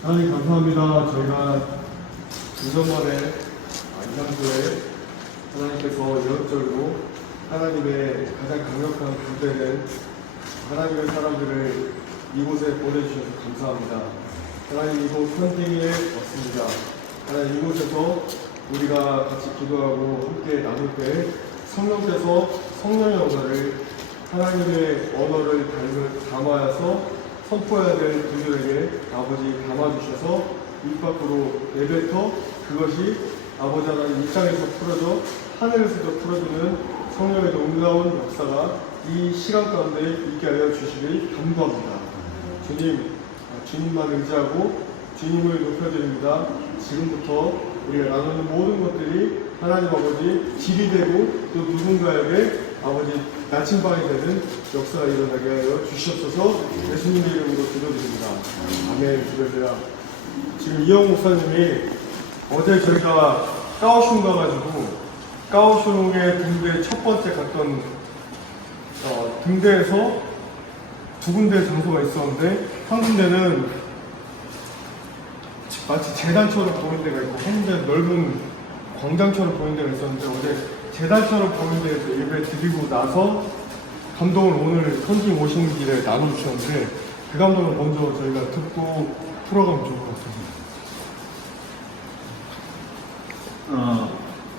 하나님 감사합니다. 저희가 주전만에 이상소에 하나님께서 이런저로 하나님의 가장 강력한 군대는 하나님의 사람들을 이곳에 보내주셔서 감사합니다. 하나님 이곳 헌팅에 왔습니다. 하나님 이곳에서 우리가 같이 기도하고 함께 나눌 때 성령께서 성령의 언어를 하나님의 언어를 담아서 선포해야 될 분들에게 아버지 담아주셔서 입 밖으로 내뱉어 그것이 아버지 하나님 입장에서 풀어져 하늘에서도 풀어주는 성령의 놀라운 역사가 이 시간 가운데 있게 하여 주시길 간구합니다. 주님만 의지하고 주님을 높여드립니다. 지금부터 우리가 나누는 모든 것들이 하나님 아버지 길이 되고 또 누군가에게 아버지 나침반이 되는 역사가 일어나게 하여 주시옵소서. 예수님의 이름으로 기도드립니다. 아멘. 주변이라 지금 이영 목사님이 어제 저희가 까오슝 가가지고 까오슝의 등대 첫 번째 갔던 등대에서 두 군데 장소가 있었는데 한 군데는 마치 재단처럼 보이는 데가 있고 한 군데는 넓은 광장처럼 보이는 데가 있었는데 어제 재단처럼 보이는 데에서 예배 드리고 나서 감동을 오늘 선진 오신 길에 나눠주셨는데 그 감동을 먼저 저희가 듣고 풀어가면 좋을 것 같습니다.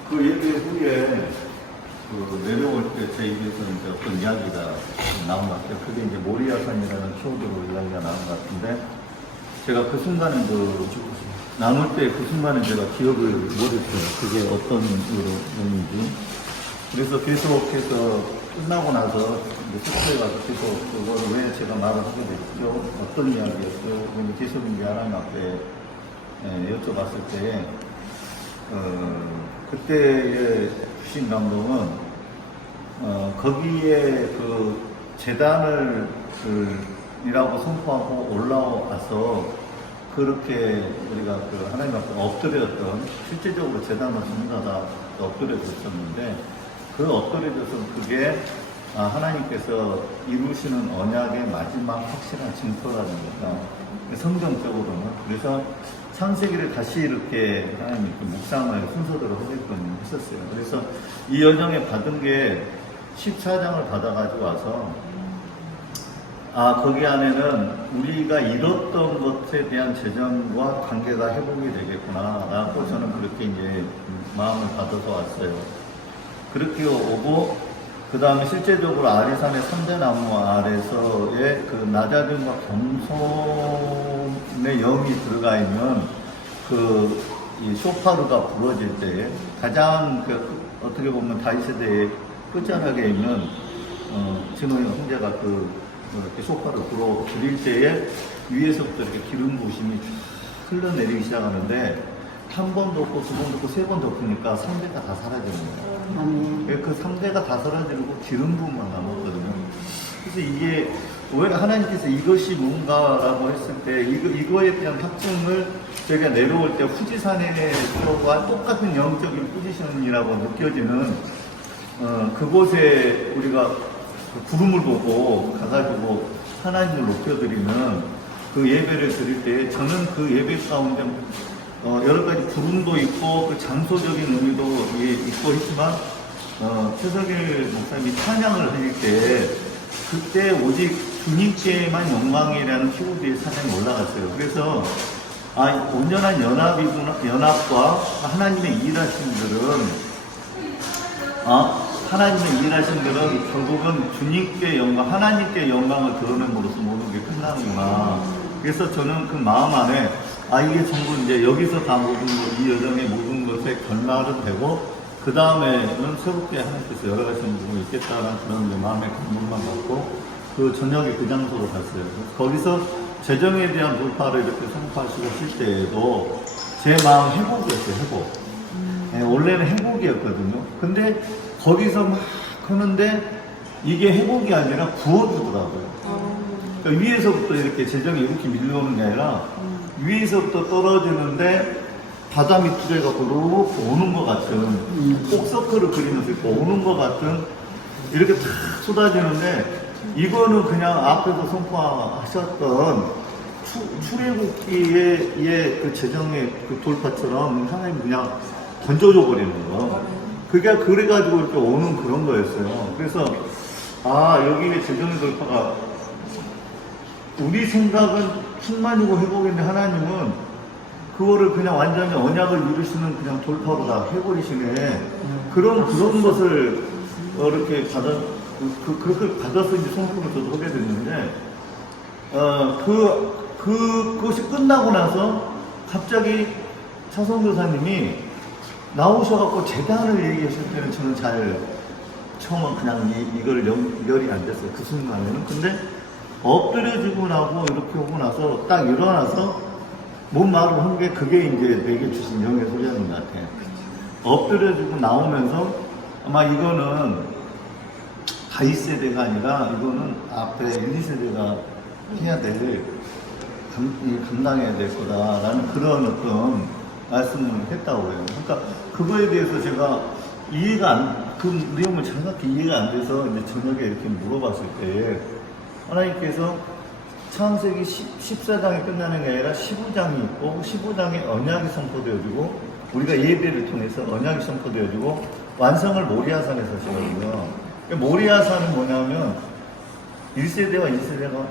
그 예배 후에 내려올 때 제 입에서 이제 어떤 이야기가 나온 것 같아요. 그게 이제 모리아산이라는 키워드로 이야기가 나온 것 같은데 제가 그 순간에 나눌 때 그 순간에 제가 기억을 못했어요. 그게 어떤 의미인지. 그래서 계속해서 끝나고 나서 숙소에 가서 계속 그걸 왜 제가 말을 하게 됐죠? 어떤 이야기였죠? 계속 이제 하나님 앞에 여쭤봤을 때 그때의 주신 감동은 거기에 그 재단을 이라고 선포하고 올라와서 그렇게 우리가 그 하나님 앞에 엎드렸던 실제적으로 재단을 전문가가 엎드려졌었는데 그 엎드려져서 그게 하나님께서 이루시는 언약의 마지막 확실한 증거라는 거죠. 성경적으로는. 그래서 창세기를 다시 이렇게 하나님 이렇게 묵상을 순서대로 했었어요. 그래서 이 여정에 받은 게 14장을 받아가지고 와서 거기 안에는 우리가 잃었던 것에 대한 재정과 관계가 회복이 되겠구나 라고 저는 그렇게 이제 마음을 받아서 왔어요. 그렇게 오고 그 다음에 실제적으로 아리산의 3대 나무 아래서의 그 낮아짐과 겸손의 영이 들어가 있는 이 쇼파르가 부러질 때 가장 어떻게 보면 다윗세대의 끝자락에 있는 진호의 형제가 이렇게 쇼파를 부러뜨릴 때에 위에서부터 이렇게 기름 부심이 흘러내리기 시작하는데 한 번 덮고 두 번 덮고 세 번 덮으니까 3대가 다 사라지는 거예요. 그 3대가 다 사라지고 기름 부음만 남았거든요. 그래서 이게 왜 하나님께서 이것이 뭔가라고 했을 때 이거에 대한 확증을 저희가 내려올 때 후지산에서와 똑같은 영적인 포지션이라고 느껴지는 그곳에 우리가 구름을 보고 가가지고 하나님을 높여드리는 그 예배를 드릴 때 저는 그 예배 가운데 여러 가지 구름도 있고 그 장소적인 의미도 있고 있지만 최석일 목사님이 찬양을 할 때 그때 오직 주님께만 영광이라는 키워드의 찬양이 올라갔어요. 그래서 온전한 연합과 하나님의 일하심들은 하나님의 일하심들은 결국은 주님께 영광, 하나님께 영광을 드러냄으로써 모든 게 끝나는구나. 그래서 저는 그 마음 안에 이게 전부 이제 여기서 다 모든 이 여정의 모든 것에 결말은 되고 그 다음에는 새롭게 하나님께서 여러 가지 부분이 있겠다는 그런 마음의 감동만 갖고 그 저녁에 그 장소로 갔어요. 거기서 재정에 대한 돌파를 이렇게 선포하시고 하실 때에도 제 마음 회복이었어요. 회복. 원래는 행복이었거든요. 근데 거기서 막 하는데 이게 행복이 아니라 부어주더라고요. 그러니까 위에서부터 이렇게 재정이 이렇게 밀려오는 게 아니라 위에서부터 떨어지는데 바다 밑으로 해갖고 이렇게 오는 것 같은 꼭서클을 그리면서 이렇게 오는 것 같은 이렇게 탁 쏟아지는데 이거는 그냥 앞에서 선포하셨던 출애굽기의 그 재정의 그 돌파처럼 하나님 그냥 던져줘 버리는 거. 그게 그래가지고 이렇게 오는 그런 거였어요. 그래서 여기에 재정의 돌파가 우리 생각은 충만이고 회복인데 하나님은 그거를 그냥 완전히 언약을 이루시는 그냥 돌파로 다 해버리시네. 그런 것을 이렇게 그렇게 받아서 이제 성품을 저도 하게 됐는데, 그것이 끝나고 나서 갑자기 차성교사님이 나오셔갖고 재단을 얘기하실 때는 저는 처음은 그냥 이걸 연결이 안 됐어요. 그 순간에는. 근데 엎드려지고 나고 이렇게 오고 나서 딱 일어나서 뭔 말을 한 게 그게 이제 내게 주신 영의 소리였는 것 같아요. 엎드려지고 나오면서 아마 이거는 다윗 세대가 아니라 이거는 앞에 1, 2세대가 해야 될, 감당해야 될 거다라는 그런 어떤 말씀을 했다고 해요. 그러니까 그거에 대해서 제가 그 내용을 정확히 이해가 안 돼서 이제 저녁에 이렇게 물어봤을 때 하나님께서 창세기 14장이 끝나는 게 아니라 15장이 있고 15장에 언약이 선포되어지고 우리가 예배를 통해서 언약이 선포되어지고 완성을 모리아산에서 하시거든요. 모리아산은 뭐냐면 1세대와 2세대가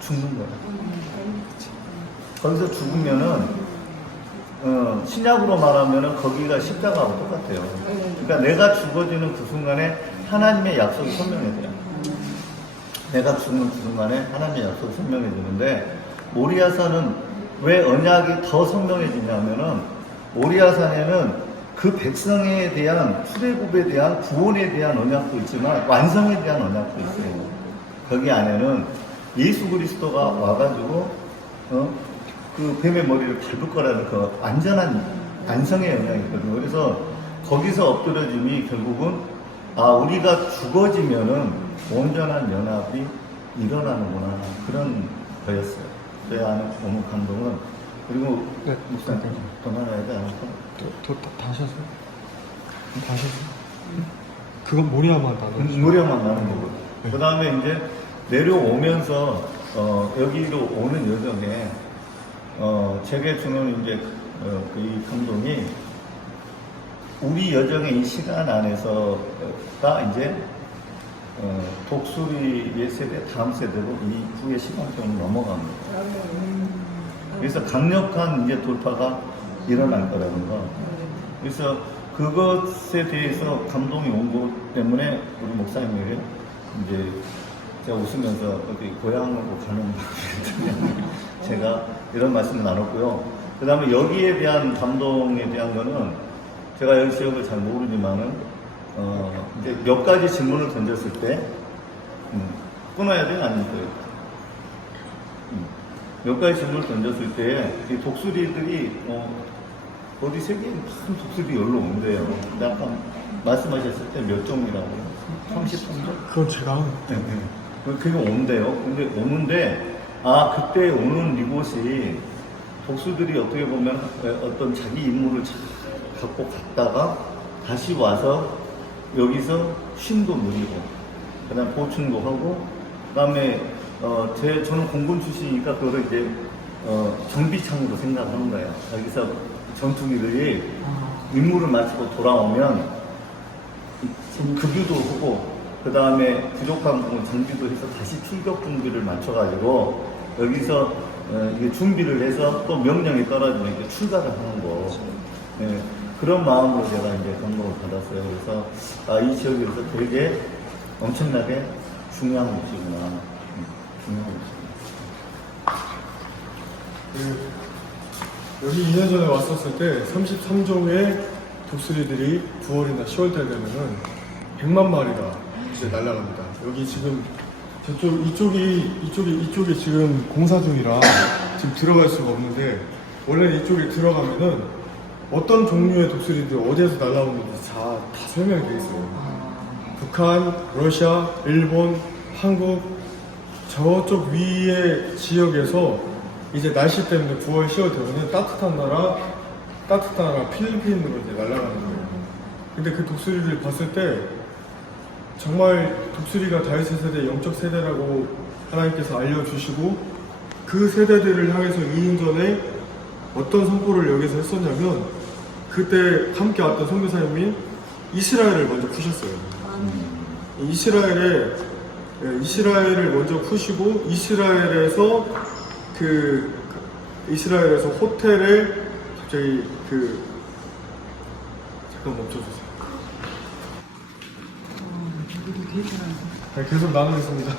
죽는 거예요. 거기서 죽으면은 신약으로 말하면은 거기가 십자가하고 똑같아요. 그러니까 내가 죽어지는 그 순간에 하나님의 약속이 선명해져요. 내가 죽는 그 순간에 하나님의 약속이 선명해지는데 모리아산은 왜 언약이 더 선명해지냐면은 모리아산에는 그 백성에 대한 출애굽에 대한 구원에 대한 언약도 있지만 완성에 대한 언약도 있어요. 거기 안에는 예수 그리스도가 와가지고 그 뱀의 머리를 밟을 거라는 그 완전한 완성의 영향이 있거든요. 그래서 거기서 엎드려짐이 결국은 우리가 죽어지면은 온전한 연합이 일어나는구나 그런 거였어요. 제 안에 너무 감동은. 그리고 목사님 더 말해야 돼 않을까? 다 하셨어요? 다 하셨어요? 그건 모리아만 나눠. 모리아만 나는 거고. 그 다음에 이제 내려오면서 여기로 오는 여정에 제게 주는 이제 이 감동이 우리 여정의 이 시간 안에서가 이제 독수리의 세대 다음 세대로 이 후의 시간점으로 넘어갑니다. 그래서 강력한 이제 돌파가 일어날 거라는 거. 그래서 그것에 대해서 감동이 온 것 때문에 우리 목사님에게 이제 제가 웃으면서 어디 고향으로 가는 제가 이런 말씀을 나눴고요. 그 다음에 여기에 대한 감동에 대한 거는 제가 여기 지역을 잘 모르지만은 이제 몇 가지 질문을 던졌을 때 끊어야 돼요? 아니면 몇 가지 질문을 던졌을 때 이 독수리들이 어디 세계에 큰 독수리 열로 온대요. 근데 아까 말씀하셨을 때 몇 종이라고? 33종? 그건 제가 하는 네. 그게 온대요. 근데 오는데 그때 오는 이곳이 독수들이 어떻게 보면 어떤 자기 임무를 갖고 갔다가 다시 와서 여기서 쉼도 누리고 그다음 보충도 하고 그다음에 저는 공군 출신이니까 그거를 이제 정비창으로 생각하는 거예요. 여기서 전투기들이 임무를 마치고 돌아오면 급유도 하고 그 다음에 부족한 부분 정비도 해서 다시 출격 준비를 맞춰가지고 여기서 이게 준비를 해서 또 명령이 떨어지면 이제 출발을 하는 거. 네, 그런 마음으로 제가 이제 감동을 받았어요. 그래서 이 지역에서 되게 엄청나게 중요한 곳이구나. 중요한 곳이구나. 여기 2년 전에 왔었을 때 33종의 독수리들이 9월이나 10월달 되면은 100만 마리가 이제 날아갑니다. 여기 지금 이쪽이 지금 공사 중이라 지금 들어갈 수가 없는데 원래 이쪽에 들어가면은 어떤 종류의 독수리들이 어디에서 날아오는지 다 설명이 되어 있어요. 북한, 러시아, 일본, 한국 저쪽 위의 지역에서 이제 날씨 때문에 9월, 10월 되면 따뜻한 나라 필리핀으로 이제 날아가는 거예요. 근데 그 독수리를 봤을 때 정말 독수리가 다윗의 세대, 영적 세대라고 하나님께서 알려주시고 그 세대들을 향해서 2년 전에 어떤 선포를 여기서 했었냐면 그때 함께 왔던 선교사님이 이스라엘을 먼저 푸셨어요. 이스라엘을 먼저 푸시고 이스라엘에서 이스라엘에서 호텔에 갑자기 잠깐 멈춰주세요. 네, 계속 나누겠습니다.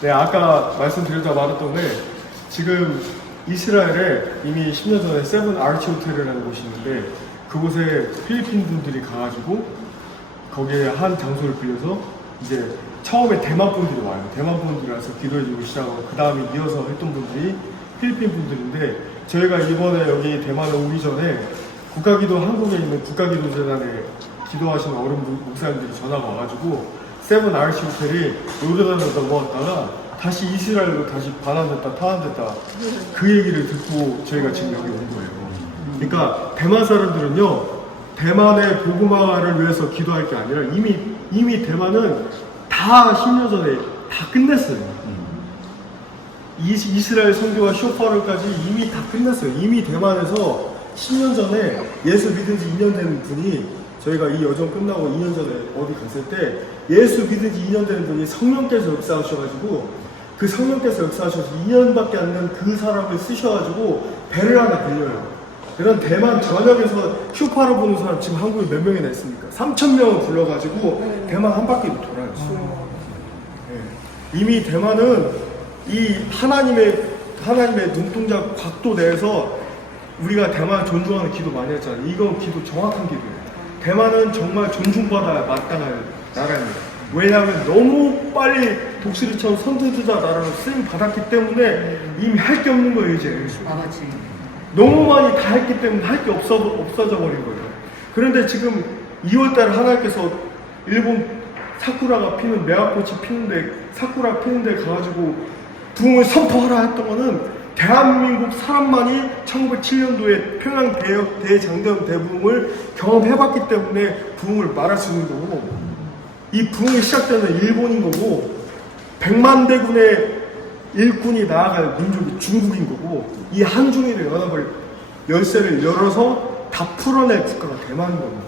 네, 아까 말씀드리다 말았던 게 지금 이스라엘에 이미 10년 전에 세븐 아르치 호텔이라는 곳이 있는데 그곳에 필리핀 분들이 가가지고 거기에 한 장소를 빌려서 이제 처음에 대만 분들이 와요. 대만 분들이 와서 기도해주고 시작하고 그 다음에 이어서 했던 분들이 필리핀 분들인데 저희가 이번에 여기 대만에 오기 전에 한국에 있는 국가기도재단에 기도하시는 어른 목사님들이 전화가 와가지고 세븐 아르치 호텔이 요르단으로 넘어왔다가 다시 이스라엘로 다시 반환됐다 타환됐다 그 얘기를 듣고 저희가 지금 여기 온 거예요. 그러니까 대만 사람들은요 대만의 복음화를 위해서 기도할 게 아니라 이미 대만은 다 10년 전에 다 끝냈어요. 이스라엘 선교와 쇼파르까지 이미 다 끝났어요. 이미 대만에서 10년 전에 예수 믿은 지 2년 된 분이 저희가 이 여정 끝나고 2년 전에 어디 갔을 때 예수 믿은 지 2년 되는 분이 성령께서 역사하셔가지고 그 성령께서 역사하셔서 2년밖에 안 된 그 사람을 쓰셔가지고 배를 하나 빌려요. 그런 대만 전역에서 쇼파를 보는 사람 지금 한국에 몇 명이나 있습니까? 3,000명을 불러가지고 대만 한 바퀴 돌아요. 네. 이미 대만은 이 하나님의 눈동자 각도 내에서 우리가 대만 존중하는 기도 많이 했잖아요. 이건 기도 정확한 기도예요. 대만은 정말 존중받아야 마땅할 나라입니다. 왜냐하면 너무 빨리 독수리처럼 선두주자 나라로 쓰임 받았기 때문에 이미 할 게 없는 거예요 이제. 맞지. 너무 많이 다 했기 때문에 할 게 없어져 버린 거예요. 그런데 지금 2월달에 하나님께서 일본 사쿠라가 피는 매화꽃이 피는데 사쿠라 피는데 가가지고 부흥을 선포하라 했던 거는 대한민국 사람만이 1907년도에 평양 대장경 대부흥을 경험해봤기 때문에 부흥을 말할 수 있는 거고 이 부흥이 시작되는 일본인 거고 100만 대군의 일꾼이 나아갈 민족이 중국인 거고 이 한중일의 연합을 열쇠를 열어서 다 풀어낼 국가가 대만인 겁니다.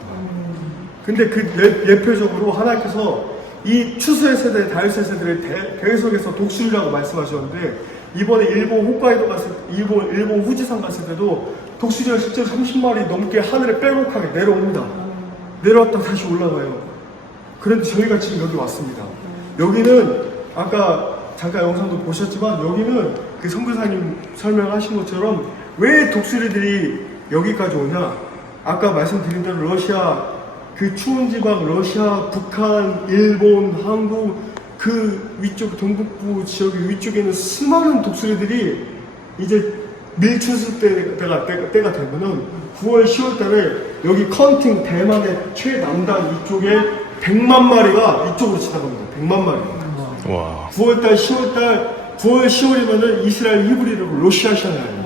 근데 그 예표적으로 하나님께서 이 추수의 세대, 다윗의 세대를 계속해서 독수리라고 말씀하셨는데 이번에 일본 홋카이도 일본 후지산 갔을 때도 독수리가 실제로 30마리 넘게 하늘에 빼곡하게 내려옵니다. 내려왔다 다시 올라가요. 그런데 저희가 지금 여기 왔습니다. 여기는 아까 잠깐 영상도 보셨지만 여기는 그 선교사님 설명하신 것처럼 왜 독수리들이 여기까지 오냐? 아까 말씀드린 대로 러시아 그 추운 지방 러시아, 북한, 일본, 한국 그 위쪽 동북부 지역 위쪽에 있는 수많은 독수리들이 이제 밀추수 때가 되면은 9월, 10월 달에 여기 컨팅 대만의 최남단 이쪽에 100만 마리가 이쪽으로 지나갑니다. 100만 마리가. 와. 9월달, 10월달, 9월, 10월이면은 이스라엘 히브리로 로시아샤나예요.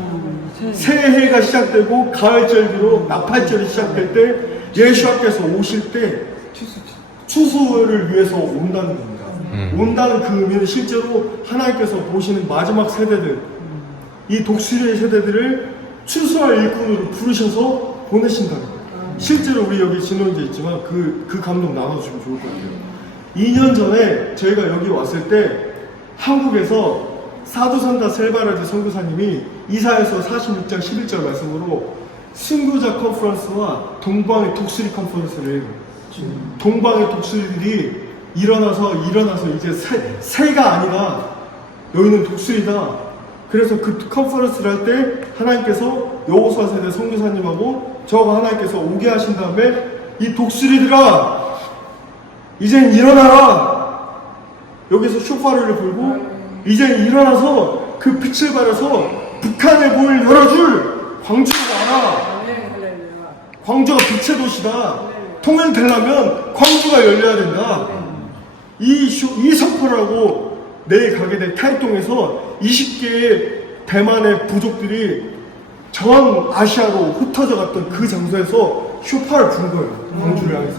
새해가 시작되고 가을절기로 나팔절이 시작될 때 예수님께서 오실 때 추수를 위해서 온다는 겁니다. 온다는 그 의미는 실제로 하나님께서 보시는 마지막 세대들, 이 독수리의 세대들을 추수할 일꾼으로 부르셔서 보내신다는 거예요. 실제로 우리 여기 진원제 있지만 그 감동 나눠주시면 좋을 것 같아요. 2년 전에 저희가 여기 왔을 때 한국에서 사두산다 셀바라드 선교사님이 이사야서 46장 11절 말씀으로 순교자 컨퍼런스와 동방의 독수리 컨퍼런스를 동방의 독수리들이 일어나서 이제 새가 아니다. 여기는 독수리다. 그래서 그 컨퍼런스를 할 때 하나님께서 여호수아 세대 선교사님하고 저하고 하나님께서 오게 하신 다음에 이 독수리들아 이젠 일어나라. 여기서 쇼파르를 불고 이젠 일어나서 그 빛을 발해서 북한의 문을 열어줄 광주가 와라. 광주가 빛의 도시다. 통일되려면 광주가 열려야 된다. 이 선포를 하고 내일 가게 될 타이동에서 20개의 대만의 부족들이 전 아시아로 흩어져 갔던 그 장소에서 쇼파를 부른 거예요. 광주를 향해서.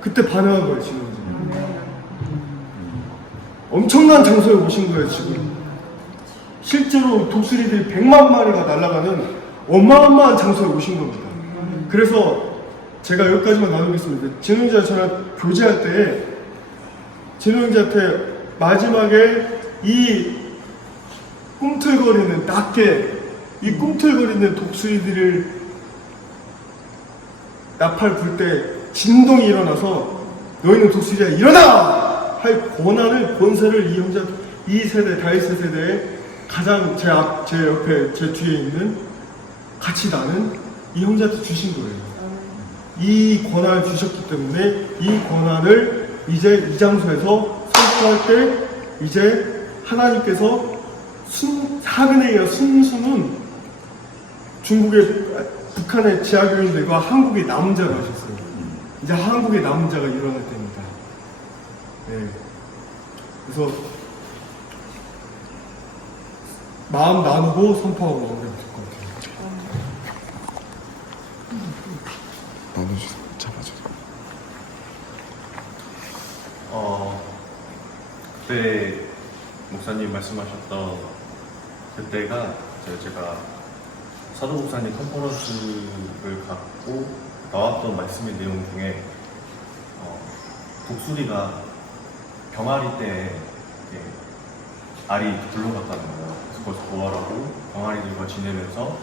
그때 반응한 거예요, 지금. 엄청난 장소에 오신 거예요, 지금. 실제로 독수리들이 100만 마리가 날아가는 어마어마한 장소에 오신 겁니다. 그래서 제가 여기까지만 나누겠습니다. 진호 형제가 저랑 교제할 때 진호 형제한테 마지막에 이 꿈틀거리는 낮게 이 꿈틀거리는 독수리들을 나팔 불 때 진동이 일어나서 너희는 독수리야 일어나! 할 권세를 이 형제 이 세대 다윗 세대에 가장 제 옆에 제 뒤에 있는 같이 나는 이 형제한테 주신 거예요. 이 권한을 주셨기 때문에 이 권한을 이제 이 장소에서 선포할 때 이제 하나님께서 사근에 이어 순순은 북한의 지하교인들과 한국의 남은 자가 하셨어요. 이제 한국의 남은 자가 일어날 때입니다. 네. 그래서 마음 나누고 선포하고 나오면 될 것 같아요. 나눠주세요. 잡아주세요. 그때 목사님 말씀하셨던 그때가 제가 사도 목사님 컨퍼런스를 갖고 나왔던 말씀의 내용 중에 독수리가 병아리 때 알이 굴러갔다는 거예요. 그래서 거기서 부활하고 병아리들과 지내면서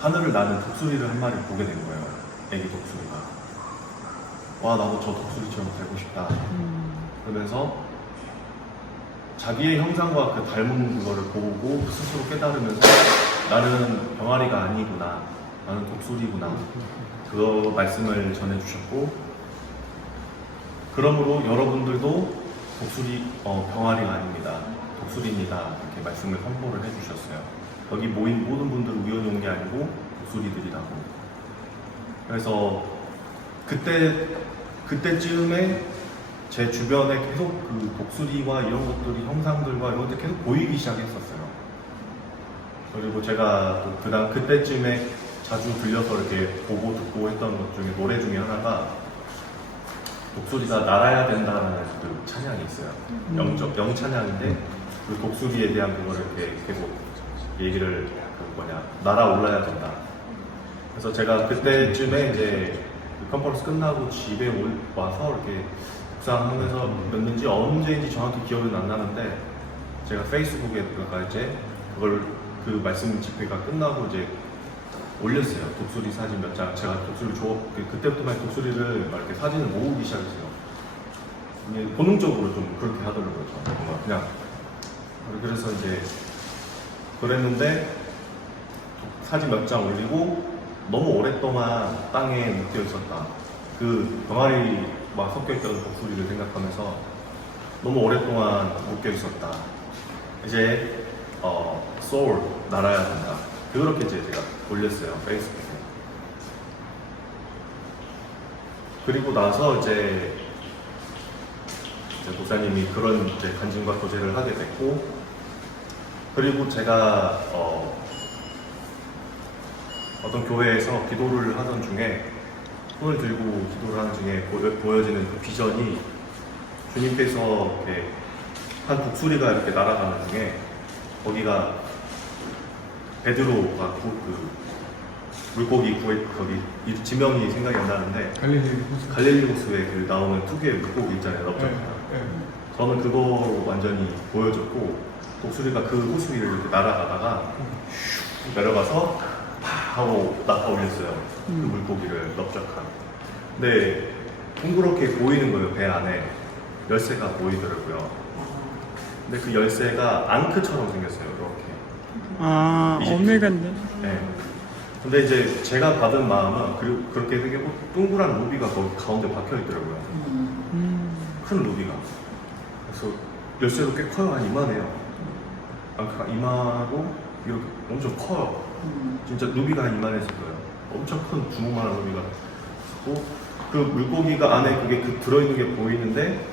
하늘을 나는 독수리를 한 마리 보게 된 거예요. 애기 독수리가. 와, 나도 저 독수리처럼 되고 싶다. 그러면서 자기의 형상과 그 닮은 그거를 보고 스스로 깨달으면서 나는 병아리가 아니구나. 나는 독수리구나. 그 말씀을 전해주셨고, 그러므로 여러분들도 병아리가 아닙니다. 독수리입니다. 이렇게 말씀을 선포를 해주셨어요. 여기 모인 모든 분들 우연히 온 게 아니고 독수리들이라고. 그래서 그때쯤에 제 주변에 계속 그 독수리와 이런 것들이 형상들과 이런 것들이 계속 보이기 시작했었어요. 그리고 제가 그때쯤에 자주 들려서 이렇게 보고 듣고 했던 것 중에 노래 중에 하나가 독수리가 날아야 된다는 그 찬양이 있어요. 영찬양인데 그 독수리에 대한 그거를 이렇게 계속 얘기를 날아올라야 된다. 그래서 제가 그때쯤에 이제 그 컨퍼런스 끝나고 집에 와서 이렇게 묵상하면서 였는지 언제인지 정확히 기억은 안 나는데 제가 페이스북에다가 이제 그 말씀 집회가 끝나고 이제 올렸어요. 독수리 사진 몇 장. 제가 그때부터 독수리를 막 이렇게 사진을 모으기 시작했어요. 본능적으로 좀 그렇게 하더라고요. 뭔가 그냥. 그래서 이제 그랬는데 사진 몇 장 올리고 너무 오랫동안 땅에 묶여 있었다. 그 병아리와 섞여 있던 독수리를 생각하면서 너무 오랫동안 묶여 있었다. 이제 소울 날아야 된다. 그렇게 이제 제가 올렸어요. 페이스북에. 그리고 나서 이제 목사님이 그런 이제 간증과 교제를 하게 됐고, 그리고 제가 어떤 교회에서 기도를 하던 중에 손을 들고 기도를 하는 중에 보여지는 그 비전이 주님께서 이렇게 한 독수리가 이렇게 날아가는 중에 거기가 베드로가 물고기 거기 지명이 생각이 안 나는데 갈릴리 호수에 그 나오는 특유의 물고기 있잖아요. 넓적한. 저는 그거 완전히 보여줬고 독수리가 그 호수 위를 이렇게 날아가다가 슉 내려가서 팍 하고 낙하 올렸어요. 그 물고기를 넓적한. 근데 둥그렇게 보이는 거예요. 배 안에 열쇠가 보이더라고요. 근데 그 열쇠가 앙크처럼 생겼어요. 이렇게. 오메가인데. 네. 근데 이제 제가 받은 마음은 그렇게 생겼고 동그란 루비가 거기 가운데 박혀 있더라고요. 큰 루비가. 그래서 열쇠도 꽤 커요. 한 이만해요. 앙크가 이만하고 이렇게 엄청 커요. 진짜 루비가 한 이만했을 거예요. 엄청 큰 주먹만한 루비가 있고 그 물고기가 안에 그게 들어있는 게 보이는데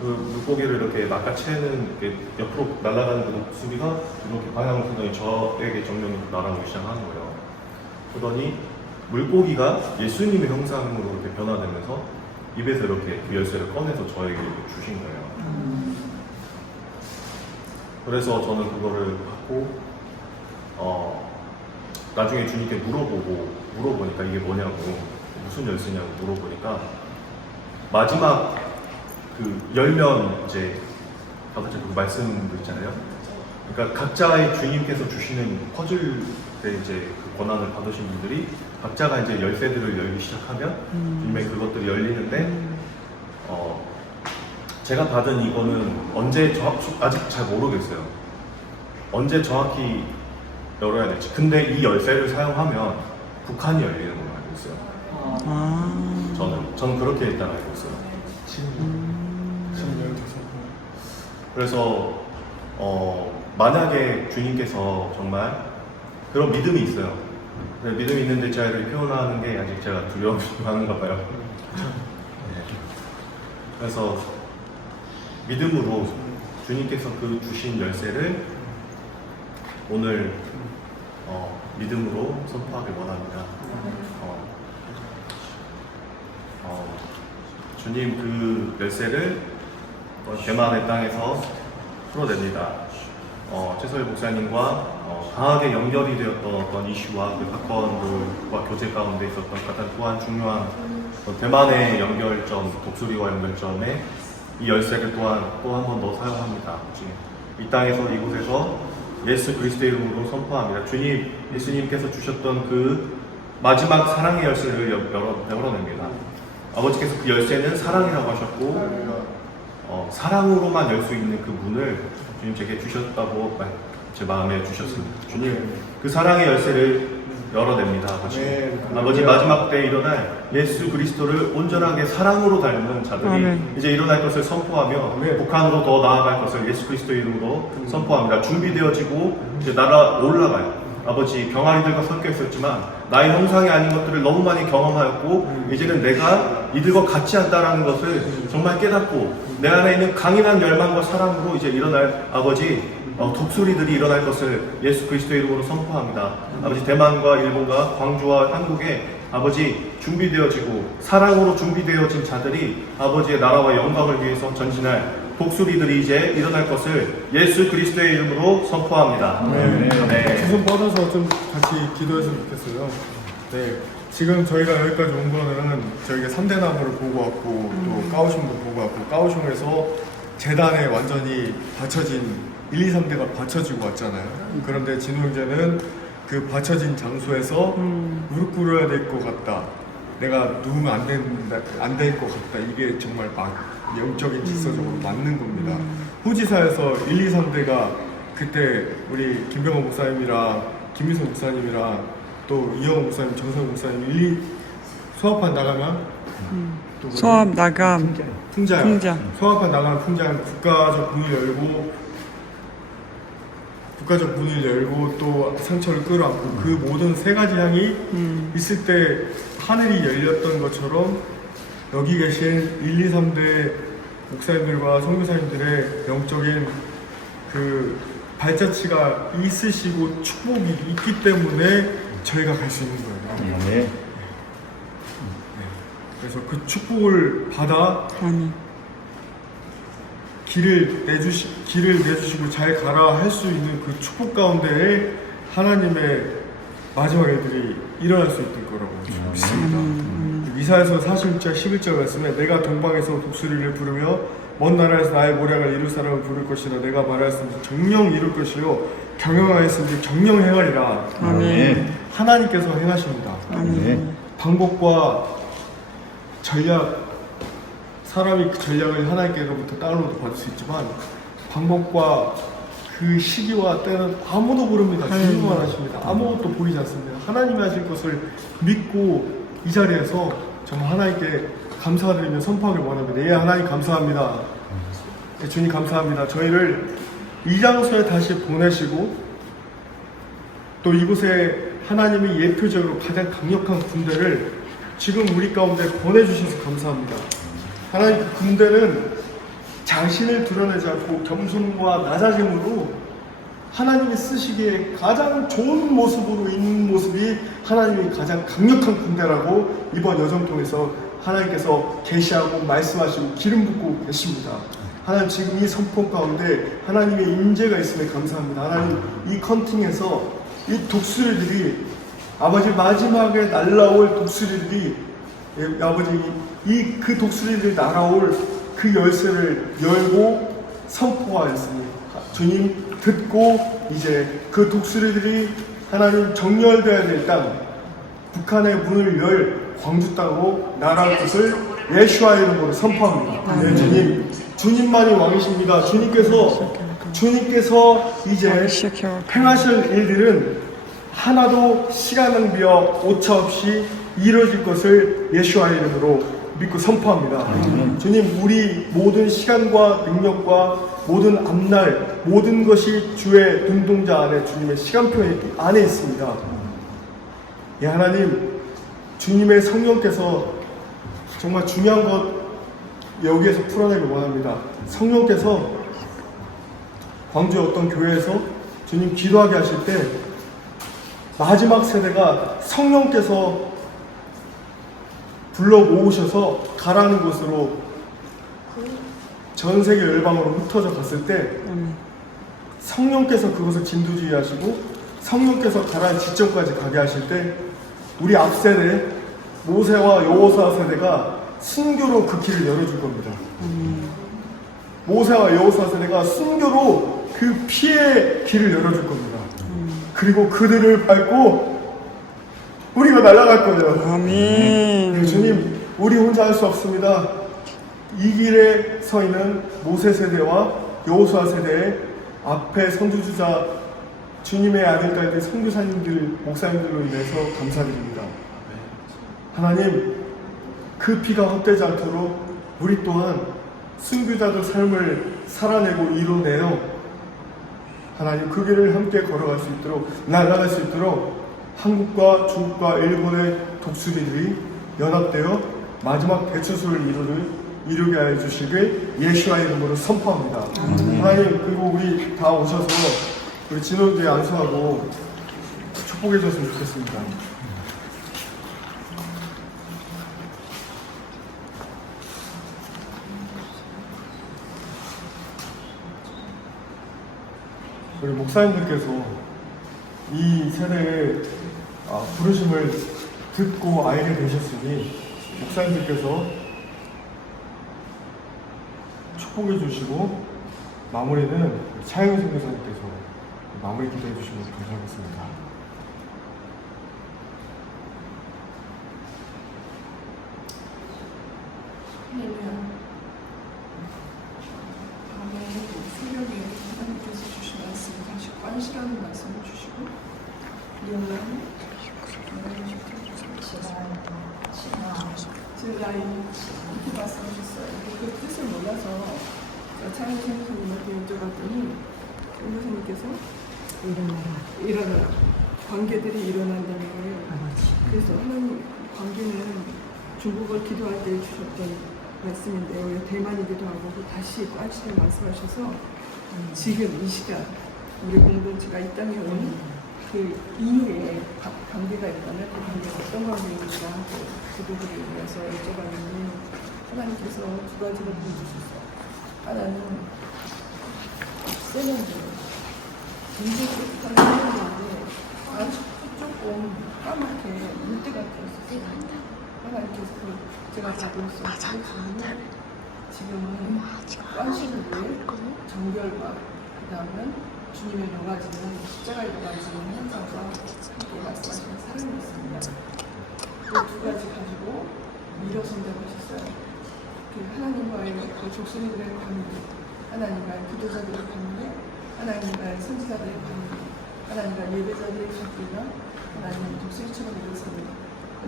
그 물고기를 이렇게 낚아채는 이렇게 옆으로 날아가는 그 독수리가 이렇게 방향을 틀더니 저에게 정면으로 날아오기 시작하는 거예요. 그러더니 물고기가 예수님의 형상으로 이렇게 변화되면서 입에서 이렇게 그 열쇠를 꺼내서 저에게 이렇게 주신 거예요. 그래서 저는 그거를 받고 나중에 주님께 물어보니까 이게 뭐냐고, 무슨 열쇠냐고 물어보니까 마지막 그 열면 이제 아까 그 말씀도 있잖아요. 그러니까 각자의 주님께서 주시는 퍼즐에 이제 그 권한을 받으신 분들이 각자가 이제 열쇠들을 열기 시작하면 주님의 그것들이 열리는데 제가 받은 이거는 언제 정확히 아직 잘 모르겠어요. 언제 정확히 열어야 될지. 근데 이 열쇠를 사용하면 북한이 열리는 걸로 알고 있어요. 저는 그렇게 일단 알고 있어요. 지금 12살. 그래서 만약에 주님께서 정말 그런 믿음이 있어요. 믿음이 있는데 제가 이렇게 표현하는 게 아직 제가 두려움이 많은가 봐요. 네. 그래서 믿음으로 주님께서 그 주신 열쇠를 오늘 믿음으로 선포하길 원합니다. 주님 그 열쇠를 대만의 땅에서 풀어냅니다. 최서일 목사님과 강하게 연결이 되었던 어떤 이슈와 그 사건들과 교제 가운데 있었던 가장 또한 중요한 대만의 연결점, 독수리와 연결점에 이 열쇠를 또한 또 한 번 더 사용합니다. 이 땅에서 이곳에서 예수 그리스도의 이름으로 선포합니다. 주님, 예수님께서 주셨던 그 마지막 사랑의 열쇠를 열어냅니다. 아버지께서 그 열쇠는 사랑이라고 하셨고 사랑으로만 열 수 있는 그 문을 주님 제게 주셨다고 제 마음에 주셨습니다. 주님, 그 사랑의 열쇠를 열어냅니다. 아버지. 네, 아버지 마지막 때에 일어날 예수 그리스도를 온전하게 사랑으로 닮는 자들이 이제 일어날 것을 선포하며 북한으로 더 나아갈 것을 예수 그리스도의 이름으로 선포합니다. 준비되어지고 이제 나라 올라가요. 아버지 병아리들과 섞여 있었지만 나의 형상이 아닌 것들을 너무 많이 경험하였고 이제는 내가 이들과 같지 않다라는 것을 정말 깨닫고 내 안에 있는 강인한 열망과 사랑으로 이제 일어날 아버지 독수리들이 일어날 것을 예수 그리스도의 이름으로 선포합니다. 아버지 대만과 일본과 광주와 한국에 아버지 준비되어지고 사랑으로 준비되어진 자들이 아버지의 나라와 영광을 위해서 전진할 독수리들이 이제 일어날 것을 예수 그리스도의 이름으로 선포합니다. 네. 두 손 뻗어서 좀 같이 기도했으면 좋겠어요. 네. 지금 저희가 여기까지 온 거는 저희가 3대 나무를 보고 왔고 또 까오슝도 보고 왔고 까오슝에서 재단에 완전히 받쳐진 1, 2, 3대가 받쳐지고 왔잖아요. 그런데 진호 형제는 그 받쳐진 장소에서 무릎 꿇어야 될 것 같다. 내가 누우면 안 될 것 같다. 이게 정말 영적인 질서적으로 맞는 겁니다. 후지사에서 1, 2, 3대가 그때 우리 김병호 목사님이랑 김민석 목사님이랑 또 이영호 목사님, 정성 목사님 소합판 나가면 또 소합 나감 풍장. 풍장. 소합판 나가면 풍장 국가적 문을 열고 또 상처를 끌어안고 그 모든 세 가지 향이 있을 때 하늘이 열렸던 것처럼 여기 계신 1, 2, 3대 목사님들과 선교사님들의 영적인 그 발자취가 있으시고 축복이 있기 때문에 저희가 갈 수 있는 거예요. 네. 그래서 그 축복을 받아 아니 길을 내주시고 잘 가라 할 수 있는 그 축복 가운데에 하나님의 마지막 애들이 일어날 수 있을 거라고 믿습니다. 이사야서 46장 11절 말씀에 내가 동방에서 독수리를 부르며 먼 나라에서 나의 모략을 이룰 사람을 부를 것이라 내가 말하였으니 정령 이룰 것이요 경영하였으니 정령 행하리라. 아멘. 하나님께서 행하십니다. 아멘. 방법과 전략, 사람이 그 전략을 하나님께로부터 다운로드 받을 수 있지만 방법과 그 시기와 때는 아무도 모릅니다. 주님만 하십니다. 아무것도 보이지 않습니다. 하나님이 하실 것을 믿고 이 자리에서 정말 하나님께 감사드리며 선포하길 원합니다. 예, 하나님 감사합니다. 예, 주님 감사합니다. 저희를 이 장소에 다시 보내시고 또 이곳에 하나님이 예표적으로 가장 강력한 군대를 지금 우리 가운데 보내주셔서 감사합니다. 하나님 그 군대는 자신을 드러내지 않고 겸손과 낮아짐으로 하나님이 쓰시기에 가장 좋은 모습으로 있는 모습이 하나님이 가장 강력한 군대라고 이번 여정 통해서 하나님께서 계시하고 말씀하시고 기름 붓고 계십니다. 하나님 지금 이 선포 가운데 하나님의 임재가 있음에 감사합니다. 하나님 이 컨팅에서 이 독수리들이 아버지 마지막에 날라올 독수리들이 아버지 그 독수리들이 날아올 그 열쇠를 열고 선포하였습니다. 주님 듣고 이제 그 독수리들이 하나님 정렬되어야 될 땅 북한의 문을 열 광주 땅으로 날아올 것을 예수와 이름으로 선포합니다. 네, 주님 주님만이 왕이십니다. 주님께서 이제 행하실 일들은 하나도 시간 낭비와 오차 없이 이루어질 것을 예수와 이름으로 믿고 선포합니다. 주님 우리 모든 시간과 능력과 모든 앞날 모든 것이 주의 눈동자 안에 주님의 시간표 안에 있습니다. 예, 하나님 주님의 성령께서 정말 중요한 것 여기에서 풀어내길 원합니다. 성령께서 광주의 어떤 교회에서 주님 기도하게 하실 때 마지막 세대가 성령께서 불러 모으셔서 가라는 곳으로 전 세계 열방으로 흩어져 갔을 때 성령께서 그것을 진두지휘하시고 성령께서 가라는 지점까지 가게 하실 때 우리 앞 세대 모세와 여호수아 세대가 순교로 그 길을 열어줄 겁니다. 모세와 여호수아 세대가 순교로 그 피의 길을 열어줄 겁니다. 그리고 그들을 밟고 우리가 날아갈 거예요. 아멘. 주님, 우리 혼자 할 수 없습니다. 이 길에 서 있는 모세 세대와 여호수아 세대의 앞에 선두주자 주님의 아들, 딸들, 선교사님들, 목사님들로 인해서 감사드립니다. 하나님, 그 피가 헛되지 않도록 우리 또한 순교자들 삶을 살아내고 이뤄내어 하나님 그 길을 함께 걸어갈 수 있도록 나아갈 수 있도록 한국과 중국과 일본의 독수리들이 연합되어 마지막 대추수를 이루게 하여 주시길 예수와 이름으로 선포합니다. 하나님 그리고 우리 다 오셔서 우리 진호교회 안수하고 축복해 줬으면 좋겠습니다. 우리 목사님들께서 이 세대의 부르심을 듣고 알게 되셨으니 목사님들께서 축복해 주시고 마무리는 차영희 선교사님께서 마무리 기도해 주시면 감사하겠습니다. 다음에 새벽에 하나님께서 주신 말씀 다시 관시라는 말씀을 주시고 연락을 제 나이 이렇게 말씀하셨어요. 그 뜻을 몰라서 차영 선생님한테 여쭤봤더니 선생님께서 일어나라 관계들이 일어난다는 거예요. 그래서 하나님 관계는 중국어 기도할 때 주셨던 말씀인데요. 대만이기도 하고 다시 관시를 말씀하셔서 지금 이 시간 우리 공동체가 이 땅에 온 그 이후에 관계가 있다면 그 관계가 어떤 관계인가 그들을 위해서 여쭤봤는데 하나님께서 두 가지를 보여주셨어요. 하나는 세련된 인생부터 세련된데 아주 조금 까맣게 물때 같았어요. 하나님께서 제가 가고 있어요. 지금은 관시를 위해 정결과 그 다음은 주님의 녹아지는 십자가에 녹아지는 현상과 함께 말씀하시는 사랑이 있습니다. 그 두 가지 가지고 밀어선다고 하셨어요. 그 하나님과의 그 족속들의 관계, 하나님과의 기도자들의 관계, 하나님과의 선지자들의 관계, 하나님과 예배자들의 관계가 하나님 독수리처럼 일어서는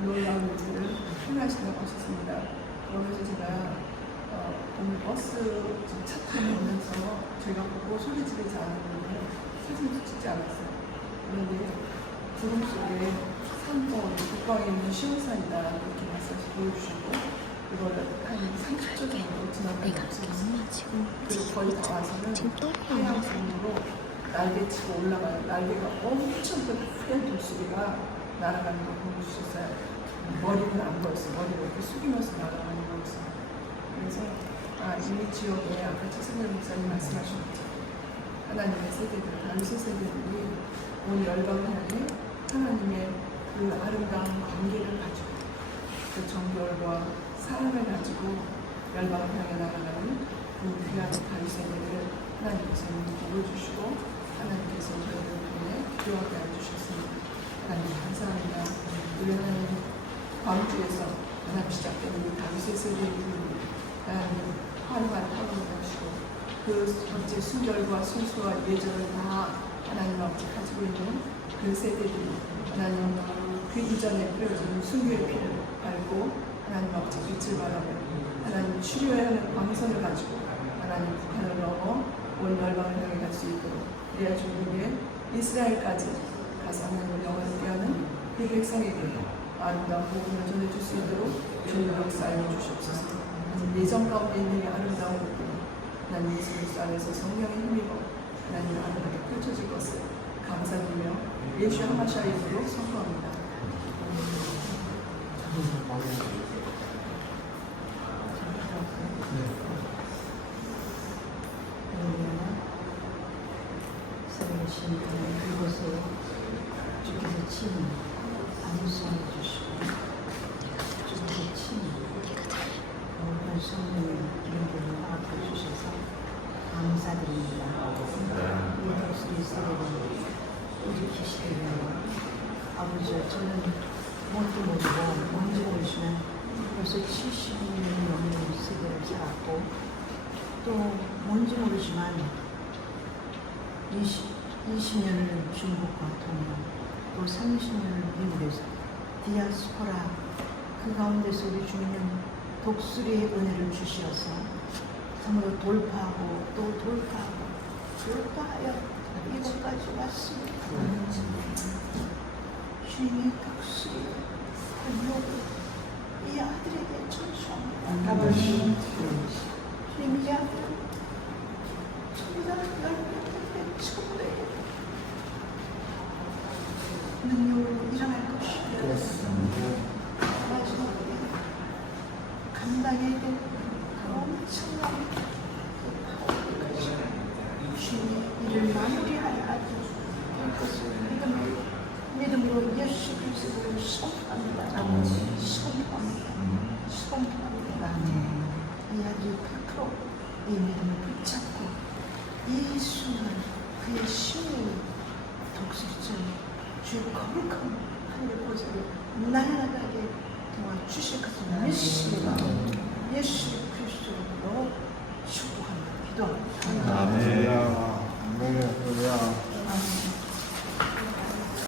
놀라운 일들을 행하신다고 하셨습니다. 그러면서 제가 오늘 버스 차 타고 오면서 제가 보고 소리 지르지 않았는데 사진도 찍지 않았어요. 그런데 구름 속에 산도 북방에 있는 시온산이다 이렇게 말씀을 보여주시고 이거를 한 30초 정도 지나가고 있었어요. 그리고 거의 다 와서는 해양성으로 날개치고 올라가요. 날개가 엄청 큰 독수리가 날아가는 걸 보여주셨어요. 머리는 안 보였어요. 머리를 이렇게 숙이면서 날아가는 거였어요. 그래서 이 지역에 아까 최승렬 목사님 말씀하신 것처럼 하나님의 세대들, 다윗의 세대들이 온 열방을 향해 하나님의 그 아름다운 관계를 가지고 그 정결과 사랑을 가지고 열방을 향해 나아가는 그 귀한 다윗의 세대를 하나님께서 보여주시고 하나님께서 저희를 통해 기도하게 해주셨습니다. 하나님 감사합니다. 우리 하나님 광주에서 하나님 시작된 우리 다윗의 세대를 하나님 화려한 타락을 하시고 그 어째 순결과 순수와 예절을 다 하나님 아버지 가지고 있는 그 세대들이 하나님 그 이전에 뿌려진 순교의 피를 밟고 하나님 아버지 빛을 발하며 하나님 치료해야 하는 광선을 가지고 하나님 북한을 넘어 온 열방을 향해 갈 수 있도록 우리의 중국에 이스라엘까지 가서 하나님을 영화롭게 하는 그 백성에게 아름다운 복음을 전해줄 수 있도록 주님 역사하여 주시옵소서. 예정 가운데 있는 이 아름다운 것들이 하나님 예수 그리스도 안에서 성령의 힘입어 하나님 아름답게 펼쳐질 것을 감사드리며 예수 하마샤의 이름으로 선포합니다. 살아계신 그곳에 주께서 친히 안수해 주시고 주께서 친히 모든 성령의 기름으로 허락해 주셔서 감사드립니다. 이 독수리 세례를 일으키시기 위하여 아버지 저는 뭣도 모르고 뭔지 모르지만 벌써 70년이 넘는 세대를 살았고 또 뭔지 모르지만 20년을 중국과 통역, 또 30년을 미국에서 디아스포라 그 가운데서 우리 주님은 독수리의 은혜를 주시어서 참으로 돌파하고 또 돌파하여 이곳까지 왔습니다. 주님의 독수리 이 아들에게 전수합니다. 주님 이 아들 천당 열매의 천대 능력으로 일어날 것입니다. 마지막에 감당해야 될 그 엄청난 그 파워까지 주님의 일을 마무리하여 될 것을 믿음으로 예수 그리스도를 선포합니다. 선포합니다. 이 아들이 100% 이 믿음을 붙잡고 이 순간 그의 심령이 독수리처럼 주의 거룩한 하늘의 보좌를 날아가게 도와주실 것을 믿습니다. 예수 그리스도로 축복합니다. 기도합니다. 아멘. 아멘. 아멘.